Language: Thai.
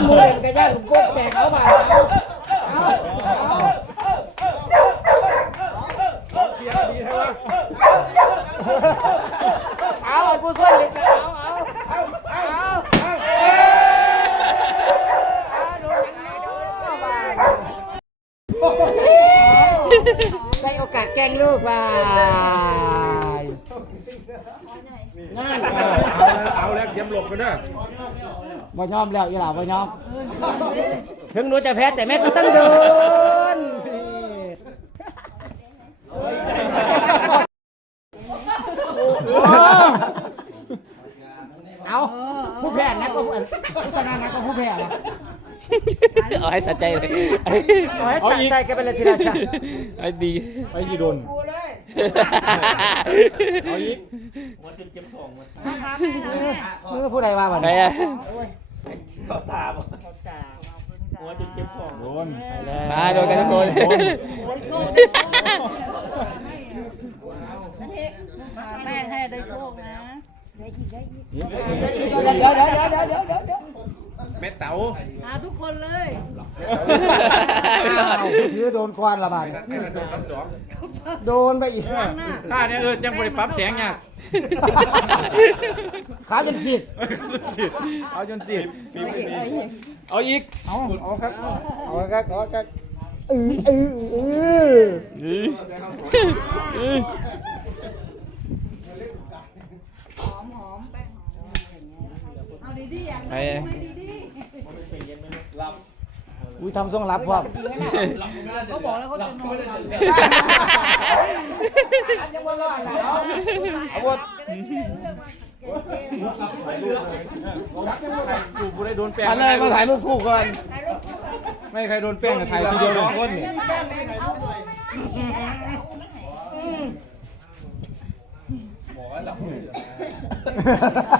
คนมือเล่นกันย่าลุงโก้แจกเขาบาทเอาเอาเอาเสียดีใช่ไหมเอาผู้ช่วยเล่นกันเอาเอาเอาเอาเอาโดนยังไงโดนบาทได้โอกาสแกล้งลูกบายเอาแล้วเอาแล้วเตรียมหลบกันนะ บ่ยอมแล้วอีหล่าบ่ยอม ถึงหนูจะแพ้แต่แม่ก็ต้องเดินเอาผู้แพ้นะก็ผู้ผู้ชนะนะก็ผู้แพ้นะเอาให้สะใจเลยเอาให้สะใจกันไปเลยทีละชาไอ้ดีไปยีโดนเอาอีกมือผู้ใดว่า บัดไปนี้อะโดนมาโดนกันทุกคนแม่ให้ได้โชคนะเดี๋ยวเดี๋ยวเดี๋ยวเดี๋ยวเดี๋ยว เดี๋ยวเดี๋ยวเม็ดเต๋าหาทุกคนเลยไม่รอดอ้าวผู้ถือโดนควันละบาดไอ้นั่นไอ้นั่นโดนคำสองโดนไปอีกข้าเนี่ยเออยังบริปรับแสงเนี่ยขาวจนสิบเอาจนสิเอาอีก เอาเอาครับ เอาครับเอาครับอืออืออือหอมหอมแป้งหอมเอาดีๆอย่างไปไม่ดี อุ้ยทำทรงรับพวกๆเขาบอกแล้วเขาจะนอนหลับยังวันรอดนะเอาเอาวดกูกูได้โดนแป้งมาเลยมาถ่ายรูปคู่ก่อนไม่ใครโดนแป้งถ่ายทีเดียวเลยคนเนี่ยเ